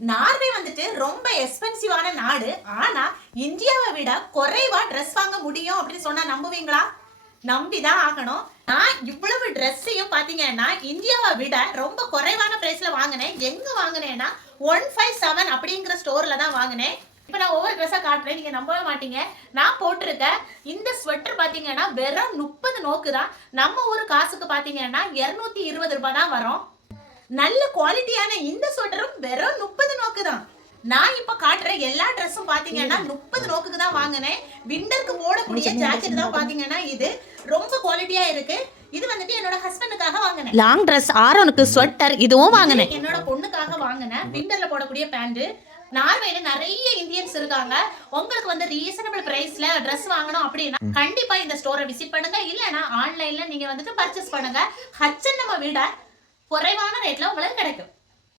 Norway வந்துட்டு ரொம்ப எக்ஸ்பென்சிவான நாடு. ஆனா இந்தியாவை விட குறைவா ட்ரெஸ் வாங்க முடியும் அப்படின்னு சொன்னா நம்புவீங்களா? நம்பிதான் ஆகணும். நான் இவ்வளவு ட்ரெஸ்ஸையும் பாத்தீங்கன்னா இந்தியாவை விட ரொம்ப குறைவான பிரைஸ்ல வாங்கினேன். எங்க வாங்கினேன்னா 157 அப்படிங்கிற ஸ்டோர்ல தான் வாங்கினேன். இப்ப நான் ஒவ்வொரு ட்ரெஸ்ஸா காட்டுறேன், நீங்க நம்பவே மாட்டீங்க. நான் போட்டிருக்க இந்த ஸ்வெட்டர் பாத்தீங்கன்னா வெறும் 30 நோக்கு தான். நம்ம ஊர் காசுக்கு பாத்தீங்கன்னா 220 ரூபாய் தான் வரும். நல்ல குவாலிட்டியான இந்த ஸ்வெட்டரும் வெறும் 30 நோக்கு தான். நான் இப்ப காட்டுற எல்லா ட்ரெஸ்ஸும் பாத்தீங்கன்னா 30 நோக்குக்கு தான் வாங்கினேன். விண்டருக்கு போடக்கூடிய ஜாக்கெட் தான் பாத்தீங்கன்னா இது ரொம்ப குவாலிட்டியா இருக்கு. இது வந்துட்டு என்னோட ஹஸ்பண்டுக்காக வாங்கினேன். லாங் ட்ரெஸ் ஆரோனுக்கு ஸ்வெட்டர் இதுவும் வாங்கினேன். என்னோட பொண்ணுக்காக வாங்கினேன். விண்டர்ல போடக்கூடிய பேண்ட். நார்வேல நிறைய இந்தியன்ஸ் இருக்காங்க. உங்களுக்கு வந்து ரீசனபிள் பிரைஸ்ல ட்ரெஸ் வாங்கணும் அப்படின்னா கண்டிப்பா இந்த ஸ்டோரை விசிட் பண்ணுங்க. இல்லனா ஆன்லைன்ல நீங்க வந்துட்டு பர்ச்சேஸ் பண்ணுங்க. H&M விட குறைவான ரேட்ல உங்களுக்கு கிடைக்கும்.